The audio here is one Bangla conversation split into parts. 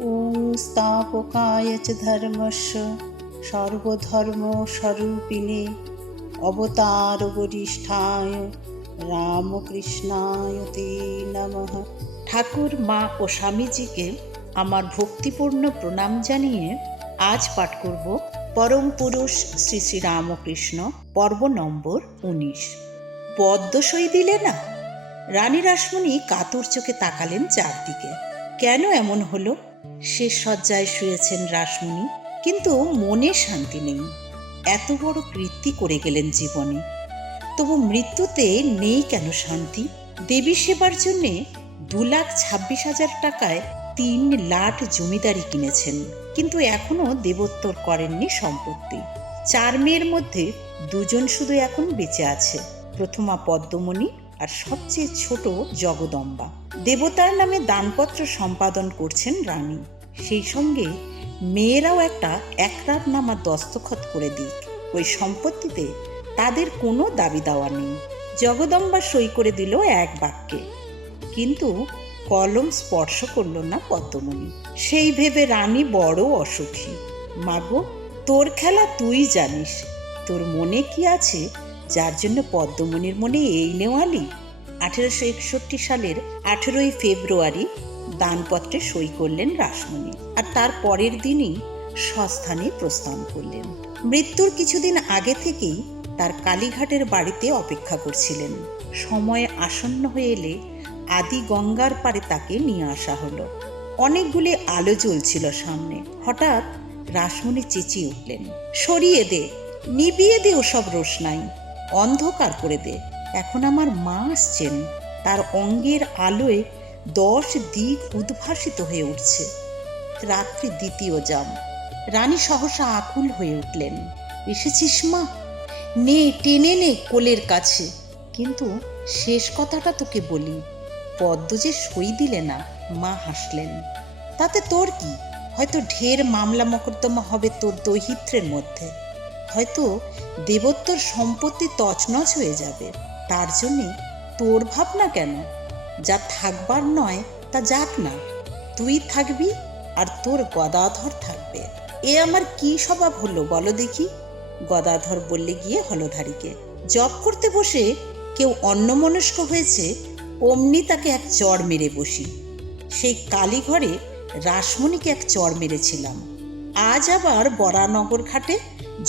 ॐ स्थापकाय च धर्मस्य सर्वधर्मस्वरूपिणे अवतारवरिष्ठाय রামকৃষ্ণায় তে নমঃ। ঠাকুর, মা ও স্বামীজিকে আমার ভক্তিপূর্ণ প্রণাম জানিয়ে আজ পাঠ করব পরম পুরুষ শ্রী শ্রী রামকৃষ্ণ, পর্ব নম্বর 19। পদ্ম সই দিলে না? রানী রাসমণি কাতর চোখে তাকালেন চারদিকে। কেন এমন হলো? শেষ শয্যায় শুয়েছেন রাসমণি, কিন্তু মনে শান্তি নেই। এত বড় কীর্তি করে গেলেন জীবনে, তবু মৃত্যুতে নেই কেন শান্তি? দেবী সেবার জন্যে 2,26,000 টাকায় 3 লাট জমিদারি কিনেছেন, কিন্তু এখনো দেবোত্তর করেননি সম্পত্তি। 4 মেয়ের মধ্যে 2 জন শুধু এখন বেঁচে আছে, প্রথমা পদ্মমণি আর সবচেয়ে ছোট জগদম্বা। দেবতার নামে দানপত্র সম্পাদন করছেন রানী, সেই সঙ্গে মেয়েরাও একটা একরারনামা দস্তখত করে দিক, ওই সম্পত্তিতে তাদের কোনো দাবি দাওয়া নেই। জগদম্বা সই করে দিল এক বাক্যে, কিন্তু কলম স্পর্শ করল না পদ্মমণি। সেই ভেবে রানী বড় অসুখী। মাগো, তোর খেলা তুই জানিস, তোর মনে কি আছে যার জন্য পদ্মমণির মনে এই নেওয়ালি? 1861 সালের 18ই ফেব্রুয়ারি দানপত্রে সই করলেন রাসমণি, আর তার পরের দিনই স্বস্থানে প্রস্থান করলেন। মৃত্যুর কিছুদিন আগে থেকেই তার কালীঘাটের বাড়িতে অপেক্ষা করছিলেন। সময় আসন্ন হয়ে এলে আদি গঙ্গার পাড়ে তাকে নিয়ে আসা হলো। অনেকগুলি আলো জ্বলছিল সামনে। হঠাৎ রাসমণি চেঁচিয়ে উঠলেন, সরিয়ে দে, নিবিয়ে দে ওসব রোশনাই, অন্ধকার করে দে। এখন আমার মা আসছেন, তার অঙ্গের আলোয় 10 দিক উদ্ভাসিত হয়ে উঠছে। রাত্রি দ্বিতীয় জাম। রানী সহসা আকুল হয়ে উঠলেন। এসেছিস মা? নে, টেনে নে কোলের কাছে। কিন্তু শেষ কথাটা তোকে বলি, পদ্ম যে সই দিলে না। মা হাসলেন। তাতে তোর কি? হয়তো ঢের মামলা মকদ্দমা হবে তোর দৈহিত্রের মধ্যে, হয়তো দেবোত্তর সম্পত্তি তছনছ হয়ে যাবে। তার জন্যে তোর ভাবনা কেন? যা থাকবার নয় তা যাক না। তুই থাকবি আর তোর গদাধর থাকবে। এ আমার কি স্বভাব হলো বলো দেখি? গদাধর বললে গিয়ে হলধারীকে। জব করতে বসে কেউ অন্যমনস্ক হয়েছে, অমনি তাকে এক চড় মেরে বসি। সেই কালীঘরে রাসমণিকে এক চড় মেরেছিলাম। আজ আবার বরানগর ঘাটে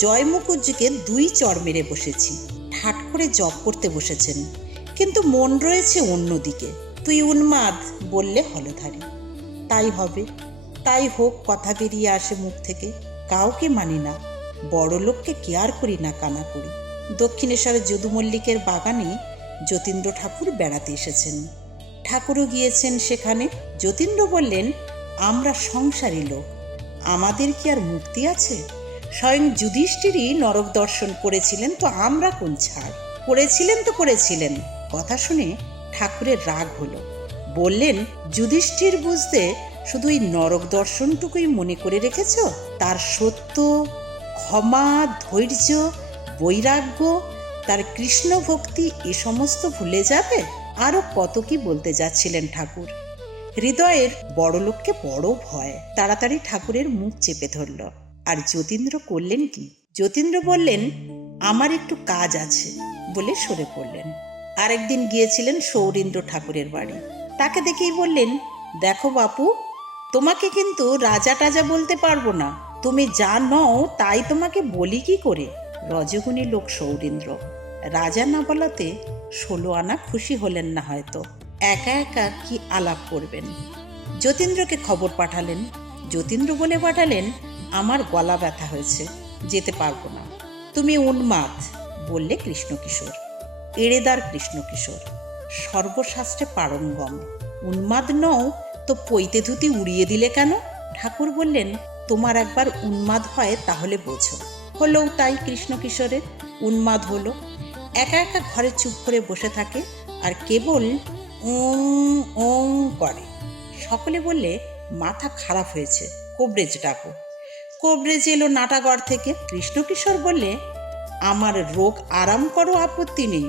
জয়মুকুজ্জিকে 2 চড় মেরে বসেছি। ঠাট করে জব করতে বসেছেন, কিন্তু মন রয়েছে অন্যদিকে। তুই উন্মাদ, বললে হলধারী। তাই হবে, তাই হোক, কথা বেরিয়ে আসে মুখ থেকে। কাউকে মানি না, বড় লোককে কেয়ার করি না, কানা করি। দক্ষিণেশ্বরের যদু মল্লিকের বাগানে যতীন্দ্র ঠাকুর বেড়াতে এসেছেন। ঠাকুরও গিয়েছেন সেখানে। যতীন্দ্র বললেন, আমরা সংসারী লোক, আমাদের কি আর মুক্তি আছে? স্বয়ং যুধিষ্ঠিরই নরক দর্শন করেছিলেন, তো আমরা কোন ছাড়? করেছিলেন তো করেছিলেন। কথা শুনে ঠাকুরের রাগ হলো। বললেন, যুধিষ্ঠির বুঝতে শুধু এই নরক দর্শনটুকুই মনে করে রেখেছ? তার সত্য, ক্ষমা, ধৈর্য, বৈরাগ্য, তার কৃষ্ণ ভক্তি, এ সমস্ত ভুলে যাবে? আরো কত কি বলতে যাচ্ছিলেন ঠাকুর। হৃদয়ের বড় লোককে বড় ভয়। তাড়াতাড়ি ঠাকুরের মুখ চেপে ধরল। আর যতীন্দ্র করলেন কি? যতীন্দ্র বললেন, আমার একটু কাজ আছে, বলে সরে পড়লেন। আরেকদিন গিয়েছিলেন সৌরীন্দ্র ঠাকুরের বাড়ি। তাকে দেখেই বললেন, দেখো বাপু, তোমাকে কিন্তু রাজা টাজা বলতে পারবো না। তুমি যা নও তাই তোমাকে বলি কি করে? রজগুণী লোক সৌরীন্দ্র। রাজা না বলাতে 16 আনা খুশি হলেন না হয়তো। একা একা কি আলাপ করবেন? যতীন্দ্রকে খবর পাঠালেন। যতীন্দ্র বলে পাঠালেন, আমার গলা ব্যথা হয়েছে, যেতে পারবো না। তুমি উন্মাদ, বললে কৃষ্ণকিশোর। এড়েদার কৃষ্ণকিশোর, সর্বশাস্ত্রে পারঙ্গম। উন্মাদ নও তো পৈতে ধুতি উড়িয়ে দিলে কেন? ঠাকুর বললেন, তোমার একবার উন্মাদ হয় তাহলে বোঝো। হলেও তাই, কৃষ্ণকিশোরের উন্মাদ হলো। একা একা ঘরে চুপ করে বসে থাকে আর কেবল ওং ওং করে। সকলে বললে, মাথা খারাপ হয়েছে, কোবরেজ ডাকো। কোবরেজ এলো নাটাগড় থেকে। কৃষ্ণকিশোর বললে, আমার রোগ আরাম করো, আপত্তি নেই,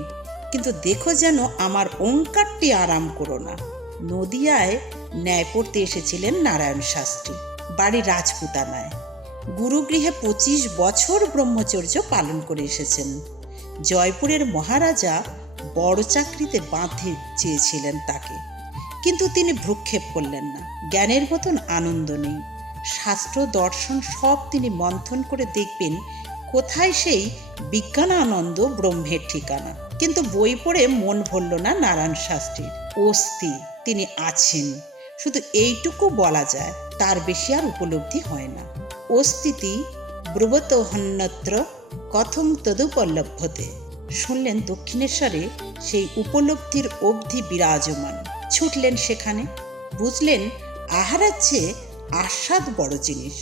কিন্তু দেখো যেন আমার ওঙ্কারটি আরাম করো না। নদিয়ায় ন্যায় পড়তে এসেছিলেন নারায়ণ শাস্ত্রী। বাড়ি রাজপুতানায়। গুরুগৃহে 25 বছর ব্রহ্মচর্য পালন করে এসেছেন। জয়পুরের মহারাজা বড় চাকরিতে বাঁধতে চেয়েছিলেন তাকে, কিন্তু তিনি ভ্রুক্ষেপ করলেন না। জ্ঞানের মতন আনন্দ নেই। শাস্ত্র দর্শন সব তিনি মন্থন করে দেখবেন কোথায় সেই বিজ্ঞানানন্দ ব্রহ্মের ঠিকানা। কিন্তু বই পড়ে মন ভরল না নারায়ণ শাস্ত্রীর। অস্তি তিনি আছেন, শুধু এইটুকু বলা যায়, তার বেশি আর উপলব্ধি হয় না। অস্তিতি ব্রুবতোহন্যত্র কথম তদুপলভ্যতে। শুনলেন দক্ষিণেশ্বরে সেই উপলব্ধির অবধি বিরাজমান। ছুটলেন সেখানে। বুঝলেন আহারের চেয়ে আস্বাদ বড় জিনিস।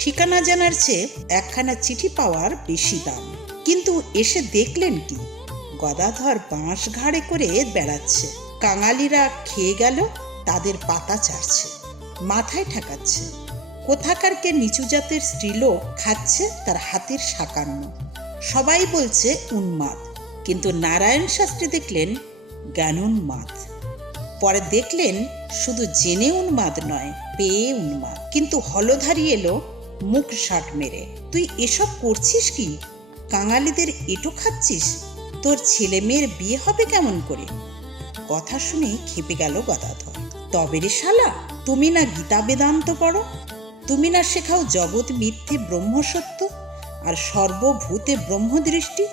ঠিকানা জানার চেয়ে একখানা চিঠি পাওয়ার বেশি দাম। কিন্তু এসে দেখলেন কি, গদাধর বাঁশ ঘাড়ে করে বেড়াচ্ছে। কাঙালিরা খেয়ে গেল, তাদের পাতা চাটছে, মাথায় ঠেকাচ্ছে। কোথাকার কে নিচু জাতের স্ত্রীলোক খাচ্ছে তার হাতের সাকান্ন। সবাই বলছে উন্মাদ, কিন্তু নারায়ণ শাস্ত্রী দেখলেন জ্ঞানোন্মাদ। পরে দেখলেন শুধু জেনে উন্মাদ নয়, পেয়ে উন্মাদ। কিন্তু হলধারি এলো মুখ ষাট মেরে, তুই এসব করছিস কি? কাঙালিদের এঁটো খাচ্ছিস? তোর ছেলে মেয়ের বিয়ে হবে কেমন করে? কথা শুনে খেপে গেল গদাধর। তবে রে শালা, তুমি না গীতা বেদান্ত পড়ো? তুমি না শেখাও জগৎ মিথ্যে ব্রহ্ম সত্য আর সর্বভূতে ব্রহ্মদৃষ্টি?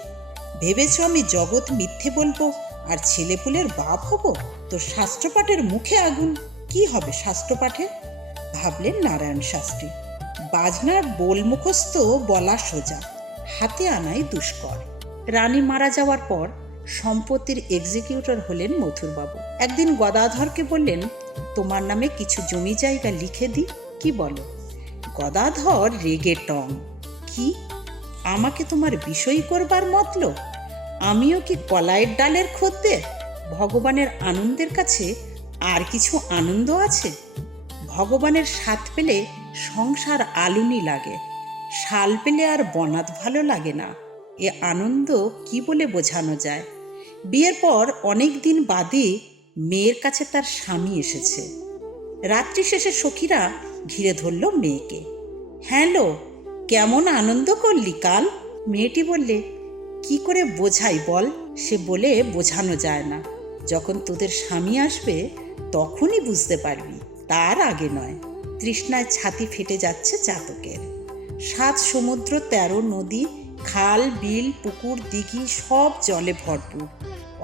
ভেবেছ আমি জগৎ মিথ্যে বলবো আর ছেলেপুলের বাপ হব? তোর শাস্ত্রপাঠের মুখে আগুন। কি হবে শাস্ত্রপাঠের? ভাবলেন নারায়ণ শাস্ত্রী। বাজনার বোল মুখস্থ বলা সোজা, হাতে আনাই দুষ্কর। রানী মারা যাওয়ার পর সম্পত্তির এক্সিকিউটর হলেন মথুরবাবু। একদিন গদাধরকে বললেন, তোমার নামে কিছু জমি জায়গা লিখে দিই, কি বলো? গদাধর রেগে টং। কি, আমাকে তোমার বিষয় করবার মতলব? আমিও কি কলাইয়ের ডালের খদ্দের? ভগবানের আনন্দের কাছে আর কিছু আনন্দ আছে? ভগবানের স্বাদ পেলে সংসার আলুনি লাগে, শাল পেলে আর বনাত ভালো লাগে না। এ আনন্দ কি বলে বোঝানো যায়? বিয়ের পর অনেক দিন বাদে মেয়ের কাছে তার স্বামী এসেছে। রাত্রি শেষে সখীরা ঘিরে ধরল মেয়েকে। হ্যালো, কেমন আনন্দ করলি কাল? মেয়েটি বললে, কি করে বোঝাই বল? সে বলে বোঝানো যায় না। যখন তোদের স্বামী আসবে তখনই বুঝতে পারবি, তার আগে নয়। তৃষ্ণায় ছাতি ফেটে যাচ্ছে চাতকের। 7 সমুদ্র 13 নদী, খাল বিল পুকুর দিঘি সব জলে ভরপুর,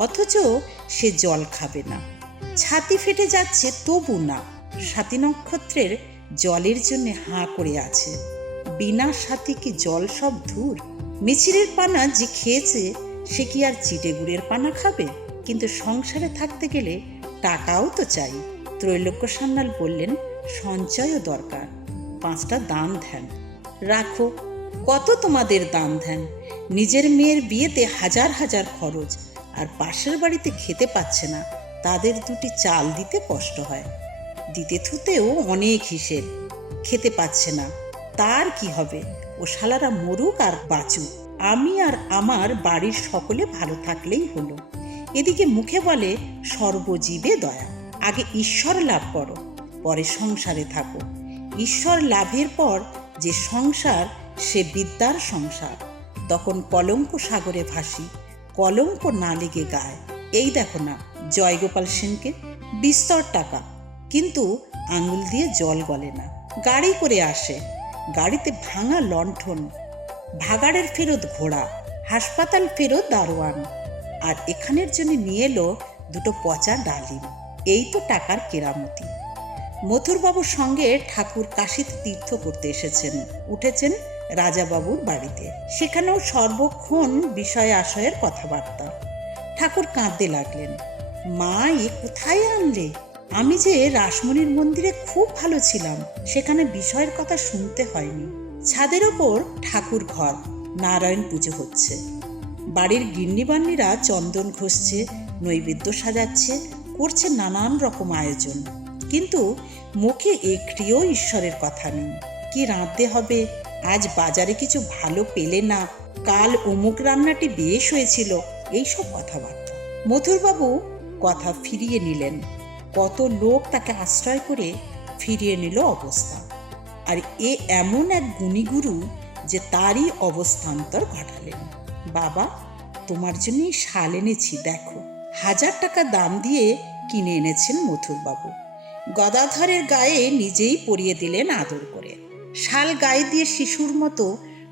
অথচ সে জল খাবে না। ছাতি ফেটে যাচ্ছে তবু না। স্বাতী নক্ষত্রের জলের জন্য হাঁ করে আছে। বিনা সাথী কি জল সব ধূর? মিছিরের পানা যে খেয়েছে সে কি আর চিটেগুড়ের পানা খাবে? কিন্তু সংসারে থাকতে গেলে টাকাও তো চাই। ত্রৈলোক্য সান্যাল বললেন, সঞ্চয়ও দরকার। 5টা দান ধ্যান রাখো। কত তোমাদের দান ধ্যান? নিজের মেয়ের বিয়েতে হাজার হাজার খরচ, আর পাশের বাড়িতে খেতে পাচ্ছে না, তাদের 2টি চাল দিতে কষ্ট হয়। দিতে থুতেও অনেক হিসেব। খেতে পাচ্ছে না, তার কি হবে? ও শালারা মরুক আর বাঁচুক, আমি আর আমার বাড়ির সকলে ভালো থাকলেই হলো। এদিকে মুখে বলে সর্বজীবে দয়া। আগে ঈশ্বর লাভ করো, পরে সংসারে থাকো। ঈশ্বর লাভের পর যে সংসার, সে বিদ্যার সংসার। তখন কলঙ্ক সাগরে ভাসি, কলঙ্ক না লেগে গায়। এই দেখো না জয়গোপাল সেনকে, বিস্তর টাকা, কিন্তু আঙুল দিয়ে জল গলে না। গাড়ি করে আসে, গাড়িতে ভাঙা লণ্ঠন, ভাগাড়ের ফেরত ঘোড়া, হাসপাতাল ফেরত দারোয়ান, আর এখানের জন্য নিয়ে এলো 2টো পচা ডালিম। এই তো টাকার কেরামতি। মথুরবাবুর সঙ্গে ঠাকুর কাশীতে তীর্থ করতে এসেছেন, উঠেছেন রাজাবাবুর বাড়িতে। সেখানেও সর্বক্ষণ বিষয় আশয়ের কথাবার্তা। ঠাকুর কাঁদতে লাগলেন। মা, এ কোথায় আনলে? আমি যে রাসমণির মন্দিরে খুব ভালো ছিলাম, সেখানে বিষয়ের কথা শুনতে হয়নি। ছাদের ওপর ঠাকুর ঘর, নারায়ণ পুজো হচ্ছে। বাড়ির গিন্নিবান্নিরা চন্দন ঘষছে, নৈবেদ্য সাজাচ্ছে, করছে নানান রকম আয়োজন, কিন্তু মুখে একটিও ঈশ্বরের কথা নেই। কি রাঁধতে হবে, আজ বাজারে কিছু ভালো পেলে না, কাল অমুক রান্নাটি বেশ হয়েছিল, এইসব কথাবার্তা। মথুরবাবু কথা ফিরিয়ে নিলেন। কত লোক তাকে আশ্রয় করে ফিরিয়ে নিল অবস্থা। আর এ এমন এক গুণীগুরু যে তারই অবস্থান্তর ঘটালেন। বাবা, তোমার জন্যই শাল এনেছি, দেখো। 1000 টাকা দাম দিয়ে কিনে এনেছেন মথুরবাবু। গদাধরের গায়ে নিজেই পরিয়ে দিলেন আদর করে। শাল গায়ে দিয়ে শিশুর মতো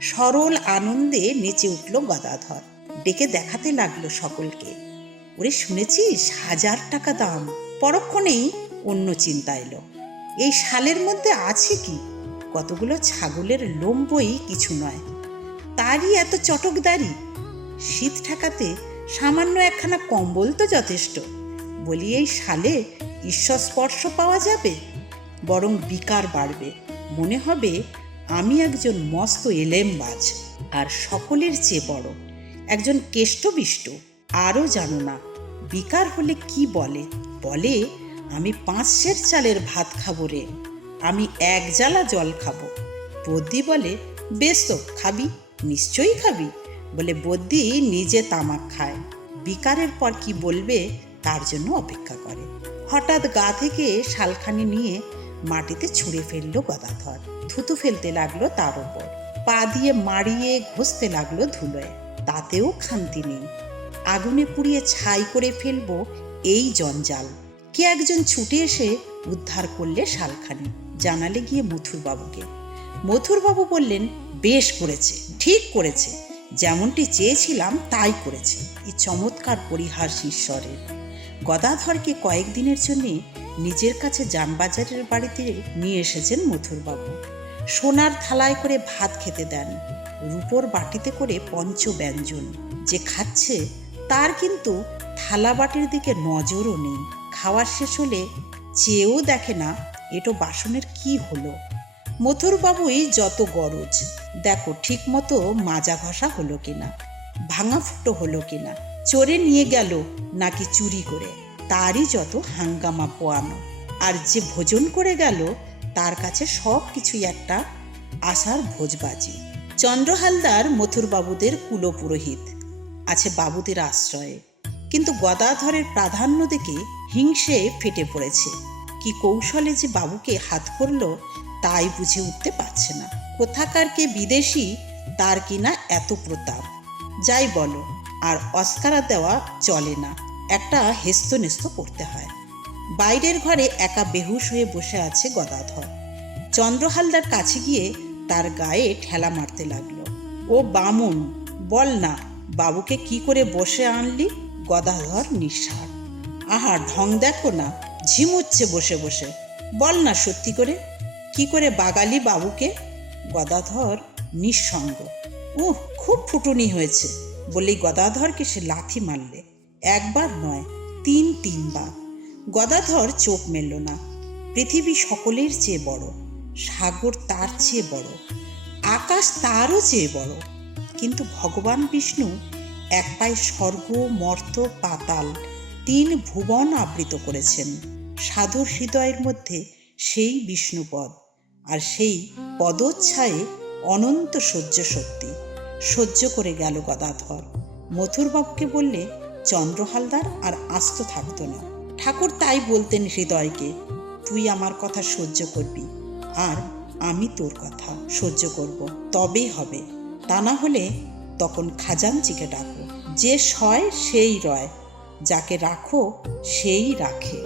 সরল আনন্দে নেচে উঠল গদাধর। ডেকে দেখাতে লাগলো সকলকে, ওরে শুনেছিস, 1000 টাকা দাম। পরক্ষণেই অন্য চিন্তা এলো, এই শালের মধ্যে আছে কি? কতগুলো ছাগলের লোম বই কিছু নয়, তারই এত চটকদারি। শীত ঠেকাতে সামান্য একখানা কম্বল তো যথেষ্ট। বলি, এই শালে ঈশ্বর স্পর্শ পাওয়া যাবে, বরং বিকার বাড়বে। মনে হবে আমি একজন মস্ত এলেমবাজ, আর সকলের চেয়ে বড় একজন কেষ্টবিষ্ট। আরও জানো না, বিকার হলে কি বলে? বলে আমি 5 সের চালের ভাত খাবো রে, আমি 1 জালা জল খাবো। বদ্যি বলে, বেশ তো, খাবি, নিশ্চয়ই খাবি। বলে বদ্যি নিজে তামাক খায়, বিকারের পর কি বলবে তার জন্য অপেক্ষা করে। হঠাৎ গা থেকে শালখানি নিয়ে মাটিতে ছুঁড়ে ফেললো গদাধর। থুতু ফেলতে লাগলো তার ওপর, পা দিয়ে মাড়িয়ে ঘষতে লাগলো ধুলোয়। তাতেও খান্তি নেই, আগুনে পুড়িয়ে ছাই করে ফেলবো এই জঞ্জাল। কে একজন ছুটে এসে উদ্ধার করলে শালখানি, জানালে গিয়ে মথুরবাবুকে। মথুরবাবু বললেন, বেশ করেছে, ঠিক করেছে, যেমনটি চেয়েছিলাম তাই করেছে। এই চমৎকার পরিহাস ঈশ্বরের। গদাধরকে কয়েকদিনের জন্যে নিজের কাছে জানবাজারের বাড়িতে নিয়ে এসেছেন মথুরবাবু। সোনার থালায় করে ভাত খেতে দেন, রূপোর বাটিতে করে পঞ্চব্যঞ্জন। যে খাচ্ছে তার কিন্তু থালা বাটির দিকে নজরও নেই। খাওয়ার শেষ হলে চেয়েও দেখে না এটো বাসনের কি হলো। মথুরবাবুই যত গরজ, দেখো ঠিক মতো মাজা ঘষা হলো কিনা, ভাঙা ফুটো হলো কিনা, চোরে নিয়ে গেল নাকি চুরি করে, তারই যত হাঙ্গামা পোয়ানো। আর যে ভোজন করে গেল তার কাছে সব কিছুই একটা আশার ভোজবাজি। চন্দ্র হালদার মথুরবাবুদের কুলপুরোহিত, আছে বাবুদের আশ্রয়ে। কিন্তু গদাধরের প্রাধান্য দেখে হিংসে ফেটে পড়েছে। কি কৌশলে যে বাবুকে হাত করলো তাই বুঝে উঠতে পারছে না। কোথাকার কে বিদেশি, তার কিনা এত প্রতাপ। যাই বলো, আর অস্কারা দেওয়া চলে না, একটা হেস্তনেস্ত করতে হয়। বাইরের ঘরে একা বেহুশ হয়ে বসে আছে গদাধর। চন্দ্র হালদার কাছে গিয়ে তার গায়ে ঠেলা মারতে লাগলো। ও বামুন, বল না, বাবুকে কি করে বসে আনলি? গদাধর নিঃসাড়। আহা, ঢং দেখো না, ঝিমুচ্ছে বসে বসে। বল না সত্যি করে, কি করে বাগালি বাবুকে? গদাধর নিঃসঙ্গ। খুব ফুটুনি হয়েছে বলেই গদাধরকে সে লাথি মারলে। একবার নয়, 3-3 বার। গদাধর চোখ মেলল না। পৃথিবী সকলের চেয়ে বড়, সাগর তার চেয়ে বড়, আকাশ তারও চেয়ে বড়। কিন্তু ভগবান বিষ্ণু এক পায়ে স্বর্গ, মর্ত, পাতাল 3 ভুবন আবৃত করেছেন। সাধুর হৃদয়ের মধ্যে সেই বিষ্ণুপদ, আর সেই পদচ্ছায়ে অনন্ত সহ্য শক্তি। সহ্য করে গেল গদাধর। মথুরবাবুকে বললে চন্দ্র হালদার আর আস্ত থাকতো না। ঠাকুর তাই বলতেন হৃদয়কে, তুই আমার কথা সহ্য করবি, আর আমি তোর কথা সহ্য করব, তবেই হবে। তা না হলে তখন খাজাঞ্চিকে ডাকো। যে সয় সেই রয়, যাকে রাখো সেই রাখে।